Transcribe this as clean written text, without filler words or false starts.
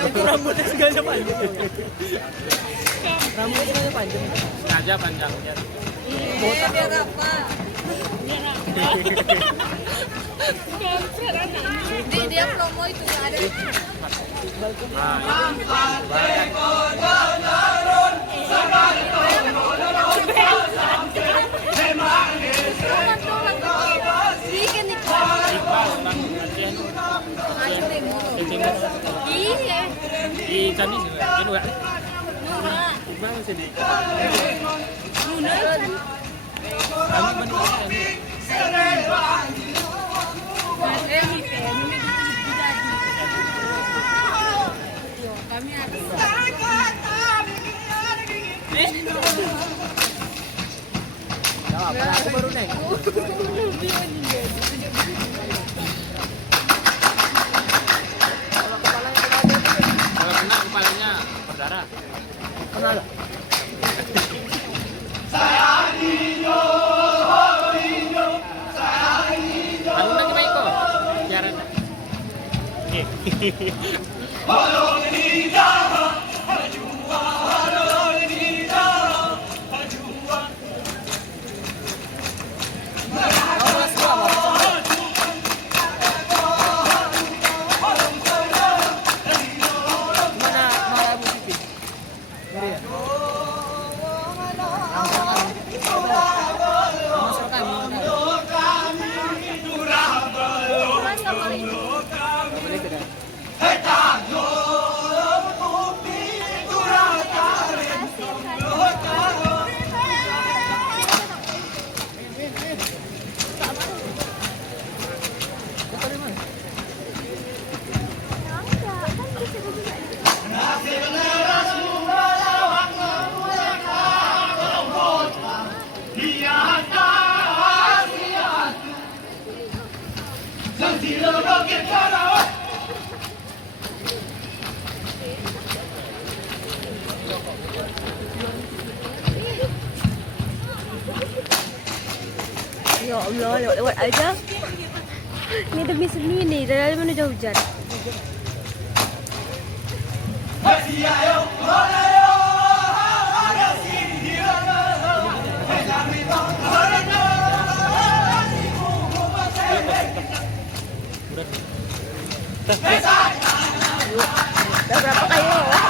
Itu rambutnya segala panjang. Rambutnya segala panjang. Sengaja panjangnya. Iya, biar apa? Dia promo itu nggak ada. Bikin nih. Iya. Ikan ini juga. Iqbal sini. Kami menurut ini. Kami ada. Aku baru naik. Kalau kena kepalanya berdarah. Kenal lah. Anu lagi baik kok. Siaran. Ya Allah, lewat aja. Ini demi seni nih, dari mana jauh hujan. Udah berapa kayu?